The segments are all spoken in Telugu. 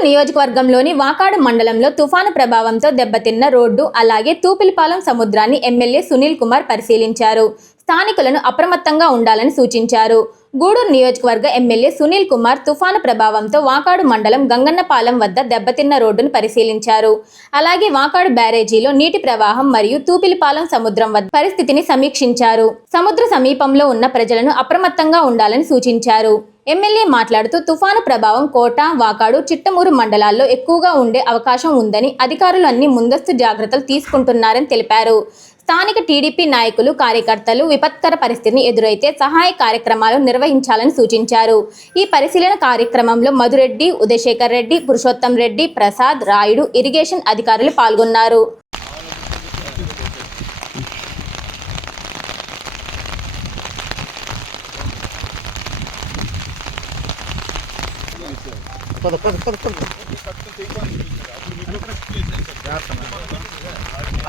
గూడూరు నియోజకవర్గంలోని వాకాడు మండలంలో తుఫాను ప్రభావంతో దెబ్బతిన్న రోడ్డు అలాగే తూపిలిపాలెం సముద్రాన్ని ఎమ్మెల్యే సునీల్ కుమార్ పరిశీలించారు. స్థానికులను అప్రమత్తంగా ఉండాలని సూచించారు. గూడూరు నియోజకవర్గ ఎమ్మెల్యే సునీల్ కుమార్ తుఫాను ప్రభావంతో వాకాడు మండలం గంగన్నపాలెం వద్ద దెబ్బతిన్న రోడ్డును పరిశీలించారు. అలాగే వాకాడు బ్యారేజీలో నీటి ప్రవాహం మరియు తూపిలిపాలెం సముద్రం వద్ద పరిస్థితిని సమీక్షించారు. సముద్ర సమీపంలో ఉన్న ప్రజలను అప్రమత్తంగా ఉండాలని సూచించారు. ఎమ్మెల్యే మాట్లాడుతూ తుఫాను ప్రభావం కోట వాకాడు చిట్టమూరు మండలాల్లో ఎక్కువగా ఉండే అవకాశం ఉందని అధికారులు అన్ని ముందస్తు జాగ్రత్తలు తీసుకుంటున్నారని తెలిపారు. స్థానిక టీడీపీ నాయకులు కార్యకర్తలు విపత్కర పరిస్థితిని ఎదురైతే సహాయ కార్యక్రమాలు నిర్వహించాలని సూచించారు. ఈ పరిశీలన కార్యక్రమంలో మధురెడ్డి ఉదయశేఖర్ రెడ్డి పురుషోత్తం రెడ్డి ప్రసాద్ రాయుడు ఇరిగేషన్ అధికారులు పాల్గొన్నారు. పద పద పద పద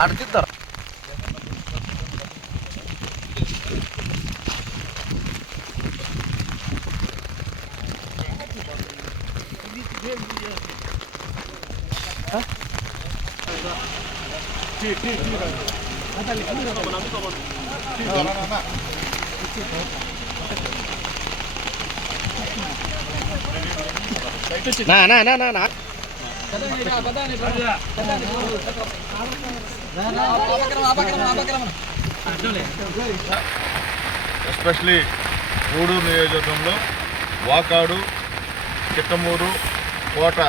అడుగుతారు నా నా నా నా నా. ఎస్పెషలీ గూడూరు నియోజకవర్గంలో వాకాడు చిట్టమూరు కోట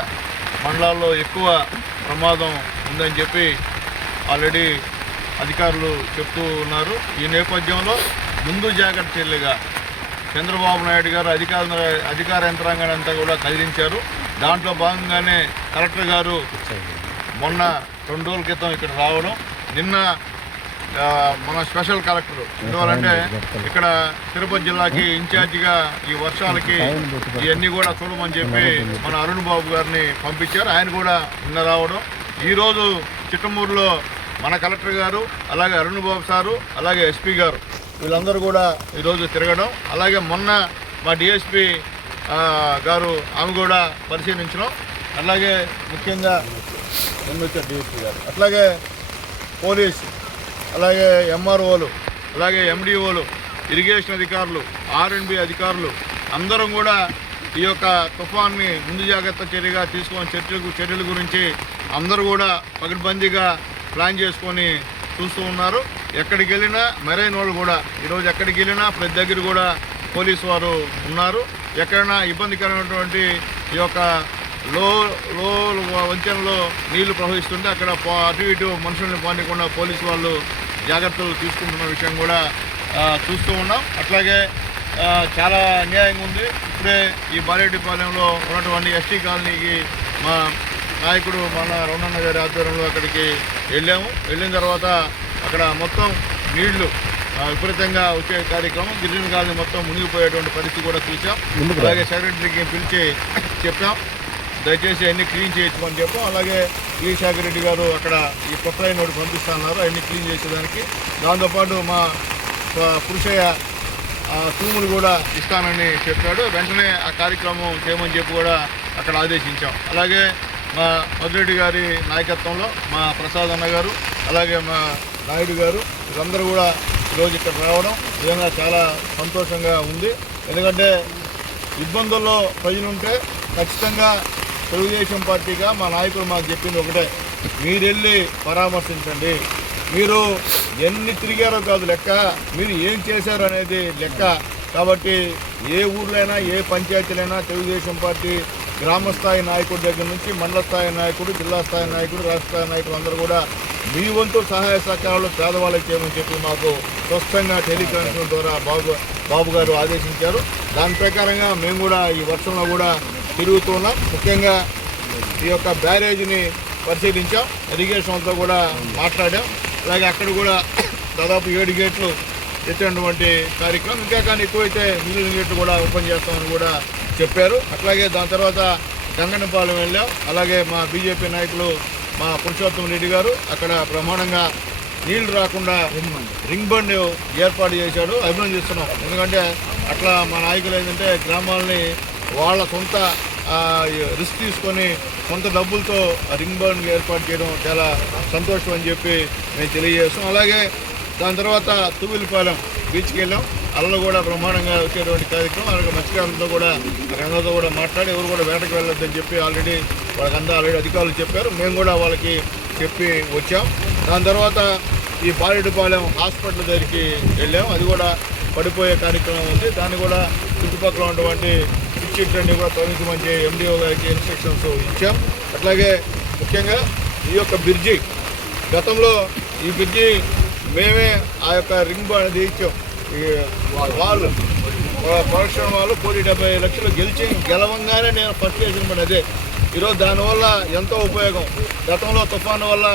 మండలాల్లో ఎక్కువ ప్రమాదం ఉందని చెప్పి ఆల్రెడీ అధికారులు చెప్తూ ఉన్నారు. ఈ నేపథ్యంలో ముందు జాగ్రత్త చర్యలుగా చంద్రబాబు నాయుడు గారు అధికార అధికార యంత్రాంగాన్ని అంతా కూడా కదిలించారు. దాంట్లో భాగంగానే కలెక్టర్ గారు మొన్న రెండు రోజుల క్రితం ఇక్కడ రావడం. నిన్న మన స్పెషల్ కలెక్టర్ ఎందువలంటే ఇక్కడ తిరుపతి జిల్లాకి ఇన్ఛార్జిగా ఈ వర్షాలకి ఇవన్నీ కూడా చూడమని చెప్పి మన అరుణ్ బాబు గారిని పంపించారు. ఆయన కూడా నిన్న రావడం. ఈరోజు చిట్టమూరులో మన కలెక్టర్ గారు అలాగే అరుణ్ బాబు సారు అలాగే ఎస్పీ గారు వీళ్ళందరూ కూడా ఈరోజు తిరగడం. అలాగే మొన్న మా డిఎస్పి గారు ఆమె కూడా పరిశీలించడం. అలాగే ముఖ్యంగా నిన్న డిఎస్పి గారు? అట్లాగే పోలీస్ అలాగే ఎంఆర్ఓలు అలాగే ఎండిఓలు ఇరిగేషన్ అధికారులు ఆర్ఎండ్బి అధికారులు అందరం కూడా ఈ యొక్క తుఫాన్ని ముందు జాగ్రత్త చర్యగా తీసుకున్న చర్యలు చర్యల గురించి అందరూ కూడా పకడ్బందీగా ప్లాన్ చేసుకొని చూస్తూ ఉన్నారు. ఎక్కడికి వెళ్ళినా మెరైన్ వాళ్ళు కూడా ఈరోజు ఎక్కడికి వెళ్ళినా ప్రతి దగ్గర కూడా పోలీసు వారు ఉన్నారు. ఎక్కడైనా ఇబ్బందికరమైనటువంటి ఈ యొక్క లో లో వంచెనలో నీళ్ళు ప్రవహిస్తుంటే అక్కడ అటు ఇటు మనుషుల్ని పానికుండా పోలీసు వాళ్ళు జాగ్రత్తలు తీసుకుంటున్న విషయం కూడా చూస్తూ ఉన్నాం. అట్లాగే చాలా అన్యాయంగా ఉంది. ఇప్పుడే ఈ బాలేటిపాలెంలో ఉన్నటువంటి ఎస్టీ కాలనీకి మా నాయకుడు మన రమణన్న గారి ఆధ్వర్యంలో అక్కడికి వెళ్ళాము. వెళ్ళిన తర్వాత అక్కడ మొత్తం నీళ్ళు విపరీతంగా వచ్చే కార్యక్రమం. గిరిజన కాలనీ మొత్తం మునిగిపోయేటువంటి పరిస్థితి కూడా చూసాం అలాగే సెక్రటరీకి పిలిచి చెప్పాం. దయచేసి అన్ని క్లీన్ చేయొచ్చమని చెప్పాం. అలాగే ఈశాఖర్ రెడ్డి గారు అక్కడ ఈ కొత్త నోటి పంపిస్తున్నారు అన్ని క్లీన్ చేసేదానికి. దాంతోపాటు మా పురుషయ్య తూములు కూడా ఇస్తానని చెప్పాడు. వెంటనే ఆ కార్యక్రమం చేయమని చెప్పి కూడా అక్కడ ఆదేశించాం. అలాగే మా మధురెడ్డి గారి నాయకత్వంలో మా ప్రసాద్ అన్న గారు అలాగే మా నాయుడు గారు వీళ్ళందరూ కూడా ఈరోజు ఇక్కడ రావడం నిజంగా చాలా సంతోషంగా ఉంది. ఎందుకంటే ఇబ్బందుల్లో ప్రజలుంటే ఖచ్చితంగా తెలుగుదేశం పార్టీగా మా నాయకులు మాకు చెప్పింది ఒకటే మీరు వెళ్ళి పరామర్శించండి. మీరు ఎన్ని తిరిగారో కాదు లెక్క మీరు ఏం చేశారు అనేది లెక్క. కాబట్టి ఏ ఊర్లైనా ఏ పంచాయతీలైనా తెలుగుదేశం పార్టీ గ్రామ స్థాయి నాయకుడి దగ్గర నుంచి మండల స్థాయి నాయకుడు జిల్లా స్థాయి నాయకుడు రాష్ట్ర స్థాయి నాయకులు అందరూ కూడా మీ వంతు సహాయ సహకారాలు పేదవాళ్ళకి చేయమని చెప్పి మాకు స్పష్టంగా టెలికాన్ఫరెన్స్ ద్వారా బాబు బాబు గారు ఆదేశించారు. దాని ప్రకారంగా మేము కూడా ఈ వర్షంలో కూడా తిరుగుతున్నాం ముఖ్యంగా ఈ యొక్క బ్యారేజ్ని పరిశీలించాం. ఇరిగేషన్తో కూడా మాట్లాడాం. అలాగే అక్కడ కూడా దాదాపు ఏడు గేట్లు ఎత్తినటువంటి కార్యక్రమం. ఇంకా కానీ ఎక్కువైతే మిగిలిన గేట్లు కూడా ఓపెన్ చేస్తామని కూడా చెప్పారు. అట్లాగే దాని తర్వాత గంగన్నపాలెం వెళ్ళాం. అలాగే మా బీజేపీ నాయకులు మా పురుషోత్తం రెడ్డి గారు అక్కడ బ్రహ్మాండంగా నీళ్ళు రాకుండా రింగ్ బండ్ ఏర్పాటు చేశాడు. అభినందిస్తున్నాం ఎందుకంటే అట్లా మా నాయకులు ఏంటంటే గ్రామాలని వాళ్ళ సొంత రిస్క్ తీసుకొని కొంత డబ్బులతో రింగ్ బండ్ ఏర్పాటు చేయడం చాలా సంతోషం అని చెప్పి మేము తెలియజేస్తాం అలాగే దాని తర్వాత తువ్విలిపాలెం బీచ్కి వెళ్ళాం. అల్ల కూడా బ్రహ్మాండంగా వచ్చేటువంటి కార్యక్రమం. అలాగే మత్స్యకారులతో కూడా రంగంతో కూడా మాట్లాడి ఎవరు కూడా వేటకు వెళ్ళొద్దని చెప్పి ఆల్రెడీ వాళ్ళకంతా ఆల్రెడీ అధికారులు చెప్పారు. మేము కూడా వాళ్ళకి చెప్పి వచ్చాం. దాని తర్వాత ఈ బారెడ్డిపాలెం హాస్పిటల్ దగ్గరికి వెళ్ళాం. అది కూడా పడిపోయే కార్యక్రమం ఉంది. దాన్ని కూడా చుట్టుపక్కల ఉన్నటువంటి పిచ్చిట్లన్నీ కూడా తొలగించమని ఎండిఓ గారికి ఇన్స్ట్రక్షన్స్ ఇచ్చాం. అట్లాగే ముఖ్యంగా ఈ యొక్క బ్రిడ్జి గతంలో ఈ బ్రిడ్జి మేమే ఆ యొక్క రింగ్ అనేది ఇచ్చాం ఈ వాళ్ళు ప్రొడక్షన్ వాళ్ళు కోటి డెబ్బై లక్షలు గెలిచి గెలవంగానే నేను ఫస్ట్ చేసిన పని అదే ఈరోజు దానివల్ల ఎంతో ఉపయోగం. గతంలో తుఫాను వల్ల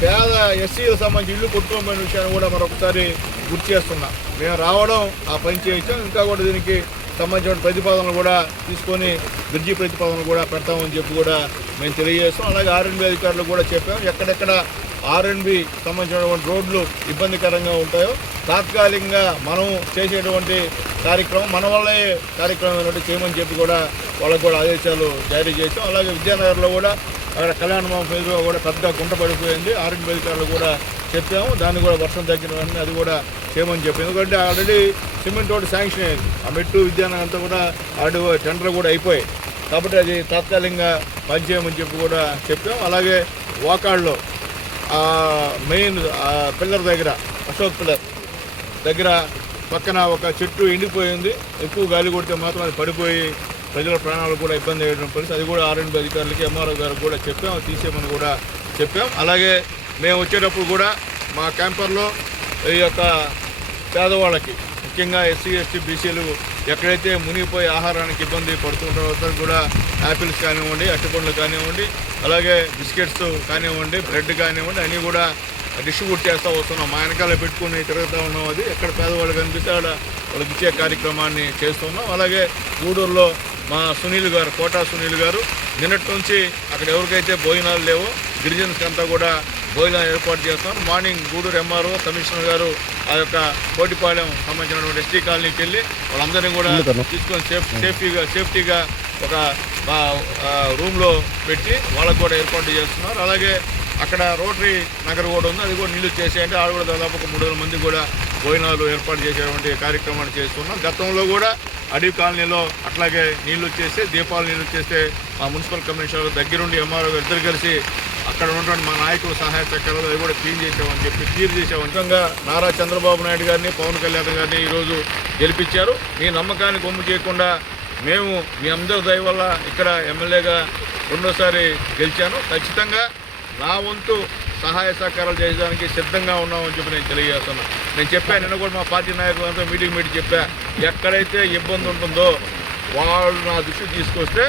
పేద ఎస్సీలకు సంబంధించి ఇల్లు కొట్టుకోబడిన విషయాన్ని కూడా మరొకసారి గుర్తు చేస్తున్నా. మేము రావడం ఆ పని చేయించాం. ఇంకా కూడా దీనికి సంబంధించిన ప్రతిపాదనలు కూడా తీసుకొని బ్రిడ్జి ప్రతిపాదనలు కూడా పెడతామని చెప్పి కూడా మేము తెలియజేస్తాం. అలాగే ఆర్ఎన్బి అధికారులు కూడా చెప్పాం ఎక్కడెక్కడ ఆర్ఎన్బి సంబంధించినటువంటి రోడ్లు ఇబ్బందికరంగా ఉంటాయో తాత్కాలికంగా మనం చేసేటువంటి కార్యక్రమం మన వల్లే కార్యక్రమం ఏంటంటే చేయమని చెప్పి కూడా వాళ్ళకు కూడా ఆదేశాలు జారీ చేసాం అలాగే విద్యానగర్లో కూడా అక్కడ కళ్యాణ మహోత్సవం కూడా పెద్ద గుంట పడిపోయింది. ఆర్ఎన్బి అధికారులు కూడా చెప్పాము. దాన్ని కూడా వర్షం తగ్గిన వెంటనే అది కూడా చేయమని చెప్పి ఎందుకంటే ఆల్రెడీ సిమెంట్ ఒకటి శాంక్షన్ అయింది. ఆ మెట్టు విద్యానగర్ అంతా కూడా ఆల్రెడీ టెండర్ కూడా అయిపోయాయి. కాబట్టి అది తాత్కాలికంగా పనిచేయమని చెప్పి కూడా చెప్పాం అలాగే వాకాడ్లో మెయిన్ పిల్లర్ దగ్గర అశోక్ పిల్లర్ దగ్గర పక్కన ఒక చెట్టు ఎండిపోయింది. ఎక్కువ గాలి కొడితే మాత్రం అది పడిపోయి ప్రజల ప్రాణాలు కూడా ఇబ్బంది అయ్యడం పరిస్థితి. అది కూడా ఆర్ఎండ్బి అధికారులకి ఎంఆర్ఓ గారికి కూడా చెప్పాం. అది తీసేయమని కూడా చెప్పాం. అలాగే మేము వచ్చేటప్పుడు కూడా మా క్యాంపర్లో ఈ యొక్క పేదవాళ్ళకి ముఖ్యంగా ఎస్సీ ఎస్టీ బీసీలు ఎక్కడైతే మునిగిపోయి ఆహారానికి ఇబ్బంది పడుతుంటారో అందరికి కూడా యాపిల్స్ కానివ్వండి అరటిపండ్లు కానివ్వండి అలాగే బిస్కెట్స్ కానివ్వండి బ్రెడ్ కానివ్వండి అన్నీ కూడా డిస్ట్రిబ్యూట్ చేస్తూ వస్తున్నాం. మా వెనకాల పెట్టుకుని తిరుగుతూ ఉన్నాం అది. ఎక్కడ పేదవాళ్ళు కనిపిస్తే అక్కడ వాళ్ళకి ఇచ్చే కార్యక్రమాన్ని చేస్తున్నాం. అలాగే గూడూరులో మా సునీల్ గారు కోటా సునీల్ గారు నిన్నటి నుంచి అక్కడ ఎవరికైతే భోజనాలు లేవో గిరిజన్స్ అంతా కూడా భోజనాలు ఏర్పాటు చేస్తాం మార్నింగ్ గూడూరు ఎంఆర్ఓ కమిషనర్ గారు ఆ యొక్క కోటిపాలెం సంబంధించినటువంటి ఎస్టీ కాలనీకి వెళ్ళి వాళ్ళందరినీ కూడా తీసుకొని సేఫ్ సేఫ్టీగా సేఫ్టీగా ఒక రూమ్లో పెట్టి వాళ్ళకు కూడా ఏర్పాటు చేస్తున్నారు. అలాగే అక్కడ రోటరీ నగర్ కూడా ఉంది. అది కూడా నీళ్ళు చేసేయంటే ఆడ కూడా దాదాపు ఒక మూడు వేల మంది కూడా భోజనాలు ఏర్పాటు చేసేటువంటి కార్యక్రమాన్ని చేస్తున్నాం. గతంలో కూడా అడవి కాలనీలో అట్లాగే నీళ్ళు వచ్చేస్తే దీపాలు నీళ్ళు వచ్చేస్తే మా మున్సిపల్ కమిషనర్ దగ్గరుండి ఎంఆర్ఓ ఇద్దరు కలిసి అక్కడ ఉన్నటువంటి మా నాయకుల సహాయ చక్రాలు అవి కూడా క్లీన్ చేసామని చెప్పి క్లియర్ చేసామని నిజంగా నారా చంద్రబాబు నాయుడు గారిని పవన్ కళ్యాణ్ గారిని ఈరోజు గెలిపించారు. మీ నమ్మకాన్ని కొమ్ము చేయకుండా మేము మీ అందరి దయ వల్ల ఇక్కడ ఎమ్మెల్యేగా రెండోసారి గెలిచాను. ఖచ్చితంగా నా వంతు సహాయ సహకారాలు చేయడానికి సిద్ధంగా ఉన్నామని చెప్పి నేను తెలియజేస్తున్నా. నేను చెప్పాను నిన్న కూడా మా పార్టీ నాయకులంతా మీటింగ్ మీటింగ్ చెప్పా ఎక్కడైతే ఇబ్బంది ఉంటుందో వాళ్ళు నా దృష్టికి తీసుకొస్తే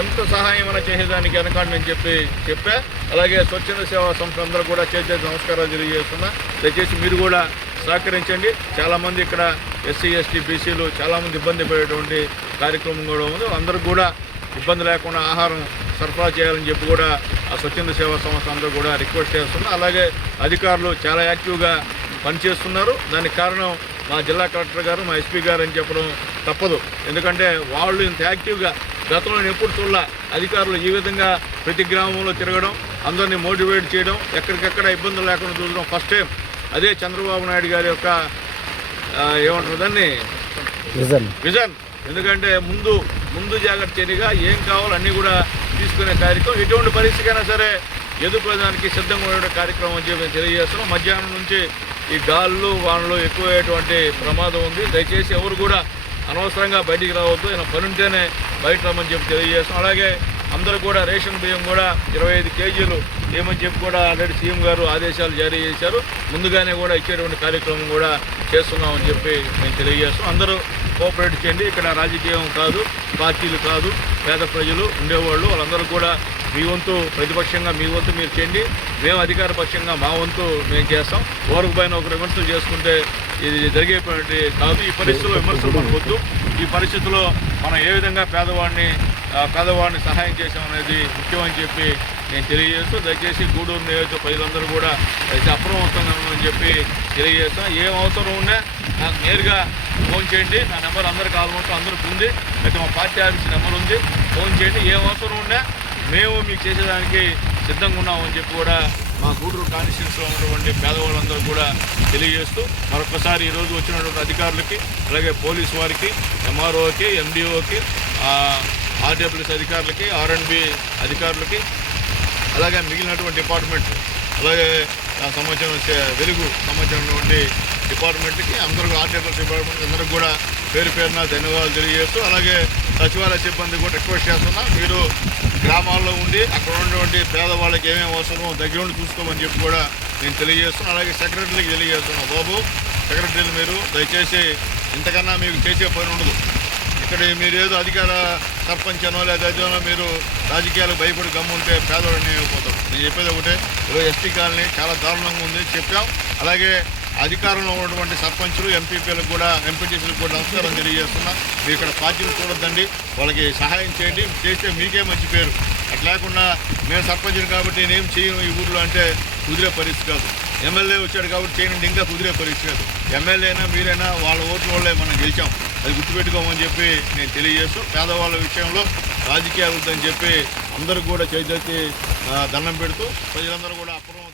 ఎంత సహాయం అయినా చేసేదానికి వెనకాడు నేను చెప్పి చెప్పా. అలాగే స్వచ్ఛంద సేవా సంస్థ అందరూ కూడా చేసే నమస్కారాలు తెలియజేస్తున్నా. దయచేసి మీరు కూడా సహకరించండి. చాలామంది ఇక్కడ ఎస్సీ ఎస్టీ బీసీలు చాలామంది ఇబ్బంది పడేటువంటి కార్యక్రమం కూడా ఉంది. అందరూ కూడా ఇబ్బంది లేకుండా ఆహారం సరఫరా చేయాలని చెప్పి కూడా స్వచ్ఛంద సేవా సంస్థ అందరూ కూడా రిక్వెస్ట్ చేస్తున్నారు. అలాగే అధికారులు చాలా యాక్టివ్గా పనిచేస్తున్నారు. దానికి కారణం మా జిల్లా కలెక్టర్ గారు మా ఎస్పీ గారు అని చెప్పడం తప్పదు. ఎందుకంటే వాళ్ళు ఇంత యాక్టివ్గా గతంలో ఎప్పుడు చూడాల అధికారులు ఈ విధంగా ప్రతి గ్రామంలో తిరగడం అందరినీ మోటివేట్ చేయడం ఎక్కడికెక్కడ ఇబ్బందులు లేకుండా చూడడం ఫస్ట్ టైం. అదే చంద్రబాబు నాయుడు గారి యొక్క ఆ, ఏమంటారు దాన్ని? విజన్. ఎందుకంటే ముందు ముందు జాగ్రత్త చర్యగా ఏం కావాలో అన్నీ కూడా తీసుకునే కార్యక్రమం ఎటువంటి పరిస్థితికైనా సరే ఎదుర్కోవడానికి సిద్ధంగా ఉండే కార్యక్రమం అని చెప్పి తెలియజేస్తున్నాం. మధ్యాహ్నం నుంచి ఈ గాళ్ళు వానలు ఎక్కువయ్యేటువంటి ప్రమాదం ఉంది. దయచేసి ఎవరు కూడా అనవసరంగా బయటికి రావద్దు. ఇలా పని ఉంటేనే బయట రమ్మని చెప్పి తెలియజేస్తున్నాం. అలాగే అందరూ కూడా రేషన్ బియ్యం కూడా ఇరవై ఐదు కేజీలు ఏమని చెప్పి కూడా ఆల్రెడీ సీఎం గారు ఆదేశాలు జారీ చేశారు. ముందుగానే కూడా ఇచ్చేటువంటి కార్యక్రమం కూడా చేస్తున్నామని చెప్పి మేము తెలియజేస్తున్నాం. అందరూ కోఆపరేట్ చేయండి ఇక్కడ రాజకీయం కాదు పార్టీలు కాదు పేద ప్రజలు ఉండేవాళ్ళు. వాళ్ళందరూ కూడా మీ వంతు ప్రతిపక్షంగా మీ వంతు మీరు చేయండి. మేము అధికార పక్షంగా మా వంతు మేము చేస్తాం. ఒకరికి పైన ఒకరు విమర్శలు చేసుకుంటే ఇది జరిగేటువంటి కాదు. ఈ పరిస్థితుల్లో విమర్శలు మనకు వద్దు. ఈ పరిస్థితుల్లో మనం ఏ విధంగా పేదవాడిని పేదవాడిని సహాయం చేసామనేది ముఖ్యమని చెప్పి నేను తెలియజేస్తూ దయచేసి గూడూరు నియోజక ప్రజలందరూ కూడా అయితే అప్రమత్తంగా అని చెప్పి తెలియజేస్తాను ఏం అవసరం ఉన్నా నాకు నేరుగా ఫోన్ చేయండి. నా నెంబర్ అందరికి ఆల్మోస్ట్ అందరికి ఉంది. అయితే మా పార్టీ ఆఫీస్ నెంబర్ ఉంది. ఫోన్ చేయండి. ఏం అవసరం ఉన్నా మేము మీకు చేసేదానికి సిద్ధంగా ఉన్నామని చెప్పి కూడా మా గూడూరు కాన్స్టిట్యూన్స్లో ఉన్నటువంటి పేదవాళ్ళందరూ కూడా తెలియజేస్తూ మరొకసారి ఈరోజు వచ్చినటువంటి అధికారులకి అలాగే పోలీసు వారికి ఎంఆర్ఓకి ఎండిఓకి ఆర్డబ్ల్యూఎస్ అధికారులకి ఆర్ఎండ్బి అధికారులకి అలాగే మిగిలినటువంటి డిపార్ట్మెంట్ అలాగే సమాచారం వెలుగు సంబంధించినటువంటి డిపార్ట్మెంట్కి అందరూ ఆర్టీఎఫ్ఎస్ డిపార్ట్మెంట్ అందరికీ కూడా పేరు పేరున ధన్యవాదాలు తెలియజేస్తూ అలాగే సచివాలయ సిబ్బంది కూడా రిక్వెస్ట్ చేస్తున్నా మీరు గ్రామాల్లో ఉండి అక్కడ ఉన్నటువంటి పేదవాళ్ళకి ఏమేమి అవసరమో దగ్గర ఉండి చూసుకోమని చెప్పి కూడా నేను తెలియజేస్తున్నాను అలాగే సెక్రటరీకి తెలియజేస్తున్నాను బాబు సెక్రటరీలు మీరు దయచేసి ఇంతకన్నా మీకు చేసే పని ఉండదు. ఇక్కడ మీరు ఏదో అధికార సర్పంచనో లేదా మీరు రాజకీయాలకు భయపడి గమ్ముంటే పేదవాడిని అయిపోతాం నేను చెప్పేది ఒకటే ఈరోజు ఎస్టీ కాలనీ చాలా దారుణంగా ఉంది చెప్పాం. అలాగే అధికారంలో ఉన్నటువంటి సర్పంచులు ఎంపీపీలకు కూడా ఎంపీటీసీలకు కూడా నమస్కారం తెలియజేస్తున్నా. మీరు ఇక్కడ పార్టీలు చూడొద్దండి వాళ్ళకి సహాయం చేయండి చేస్తే మీకే మంచి పేరు. అట్లా లేకుండా నేను సర్పంచ్ని కాబట్టి నేనేం చేయను ఈ ఊర్లో అంటే కుదిరే పరిస్థితి కాదు. ఎమ్మెల్యే వచ్చాడు కాబట్టి చేయండి ఇంకా కుదిరే పరిస్థితి కాదు. ఎమ్మెల్యే అయినా మీరైనా వాళ్ళ ఓట్ల వల్లే మనం గెలిచాం. అది గుర్తుపెట్టుకోమని చెప్పి నేను తెలియజేస్తూ పేదవాళ్ళ విషయంలో రాజకీయాలు వద్దని చెప్పి అందరూ కూడా చేతి దండం పెడుతూ ప్రజలందరూ కూడా అప్రమ